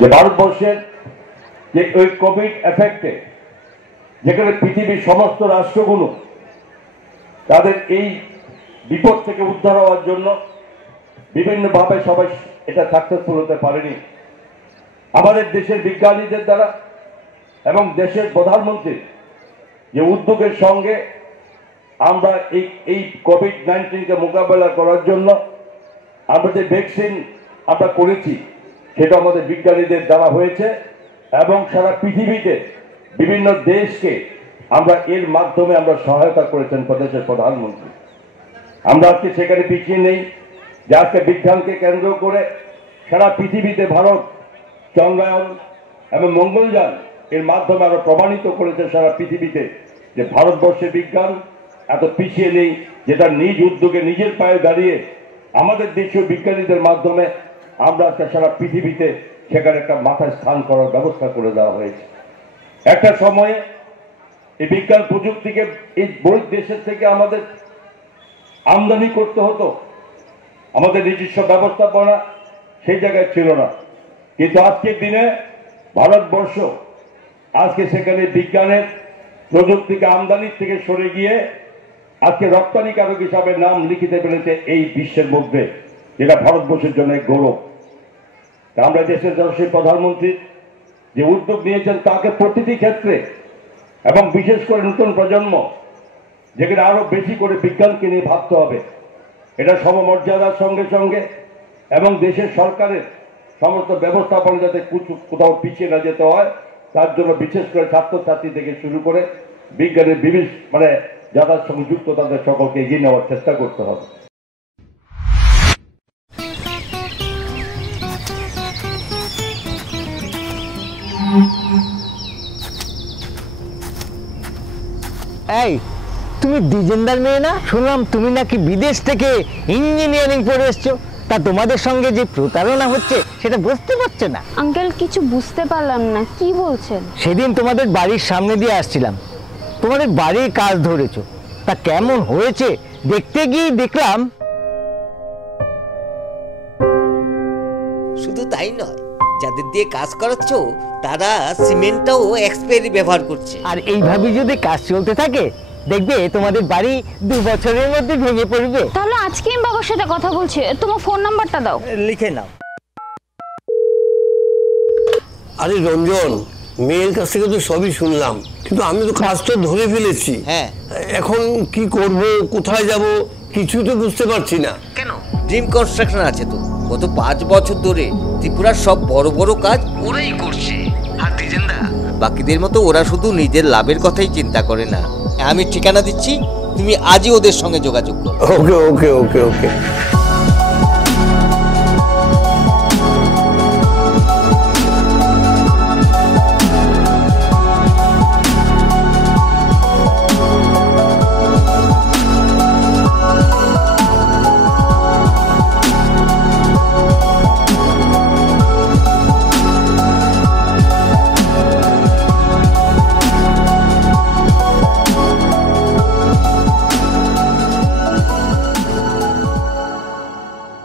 যে ভারতবর্ষের যে ওই কোভিড এফেক্টে যেখানে পৃথিবীর সমস্ত রাষ্ট্রগুলো তাদের এই বিপদ থেকে উদ্ধার হওয়ার জন্য বিভিন্নভাবে সবাই এটা সাকসেসফুল হতে পারেনি। আমাদের দেশের বিজ্ঞানীদের দ্বারা এবং দেশের প্রধানমন্ত্রীর যে উদ্যোগের সঙ্গে আমরা এই কোভিড-19কে মোকাবেলা করার জন্য আমরা যে ভ্যাকসিন আমরা করেছি সেটা আমাদের বিজ্ঞানীদের দ্বারা হয়েছে এবং সারা পৃথিবীতে বিভিন্ন দেশকে আমরা এর মাধ্যমে আমরা সহায়তা করেছেন দেশের প্রধানমন্ত্রী। আমরা আজকে সেখানে পিছিয়ে নেই যে আজকে বিজ্ঞানকে কেন্দ্র করে সারা পৃথিবীতে ভারত চন্দ্রায়ন এবং মঙ্গলযান এর মাধ্যমে আরো প্রমাণিত করেছে সারা পৃথিবীতে যে ভারতবর্ষের বিজ্ঞান এত পিছিয়ে নেই, যেটা নিজ উদ্যোগে নিজের পায়ে দাঁড়িয়ে আমাদের দেশীয় বিজ্ঞানীদের মাধ্যমে আমরা আজকে সারা পৃথিবীতে সেখানে একটা মাথায় স্থান করার ব্যবস্থা করে দেওয়া হয়েছে। একটা সময়ে এই বিজ্ঞান প্রযুক্তিকে এই বই দেশের থেকে আমাদের আমদানি করতে হতো, আমাদের নিজস্ব ব্যবস্থাপনা সেই জায়গায় ছিল না। কিন্তু আজকের দিনে ভারতবর্ষ আজকে সেখানে বিজ্ঞানের প্রযুক্তিকে আমদানির থেকে সরে গিয়ে আজকে রপ্তানিকারক হিসাবে নাম লিখিতে পেরেছে এই বিশ্বের মধ্যে, যেটা ভারতবর্ষের জন্য গৌরব। আমরা দেশের যশস্বী প্রধানমন্ত্রী যে উদ্যোগ নিয়েছেন তাকে প্রতিটি ক্ষেত্রে এবং বিশেষ করে নতুন প্রজন্ম যেখানে আরো বেশি করে বিজ্ঞানকে নিয়ে ভাবতে হবে, এটা সমমর্যাদার সঙ্গে সঙ্গে এবং দেশের সরকারের সমস্ত ব্যবস্থাপনা যাতে কোথাও পিছিয়ে না যেতে হয় তার জন্য বিশেষ করে ছাত্রছাত্রী থেকে শুরু করে বিজ্ঞানের বিভিন্ন যাদের সঙ্গে যুক্ত তাদের সকলকে এগিয়ে নেওয়ার চেষ্টা করতে হবে। এই তুমি দ্বিজেন্দার মেয়ে না? শুনলাম তুমি নাকি বিদেশ থেকে ইঞ্জিনিয়ারিং পড়ে এসছো, তা তোমাদের সঙ্গে যে প্রতারণা হচ্ছে সেটা বুঝতে পারছে না? আঙ্কেল কিছু বুঝতে পারলাম না, কি বলছেন? সেদিন তোমাদের বাড়ির সামনে দিয়ে আসছিলাম, তোমাদের বাড়ির কাজ ধরেছো, তা কেমন হয়েছে দেখতে গিয়ে দেখলাম। শুধু তাই নয়, যাদের দিয়ে কাজ করাচ্ছ তারা সিমেন্টটাও এক্সপায়ারি ব্যবহার করছে। আর এইভাবে যদি কাজ চলতে থাকে দেখবে তোমাদের বাড়ি 2 বছরের মধ্যে ভেঙে পড়বে। তাহলে আজকে আমি বাবার সাথে কথা বলছি, তোমার ফোন নাম্বারটা দাও। লিখে নাও। আরে রঞ্জন, মেয়ের কাছ থেকে তো সবই শুনলাম, কিন্তু আমি তো কাজটা ধরে ফেলেছি। হ্যাঁ, এখন কি করব, কোথায় যাব কিছুই তো বুঝতে পারছি না। কেন? ড্রিম কনস্ট্রাকশন আছে তো, গত 5 বছর ধরে ত্রিপুরার সব বড় বড় কাজ ওরাই করছে। আর দ্বিজেন্দা বাকিদের মতো ওরা শুধু নিজের লাভের কথাই চিন্তা করে না। আমি ঠিকানা দিচ্ছি, তুমি আজই ওদের সঙ্গে যোগাযোগ করো। ওকে ওকে ওকে ওকে।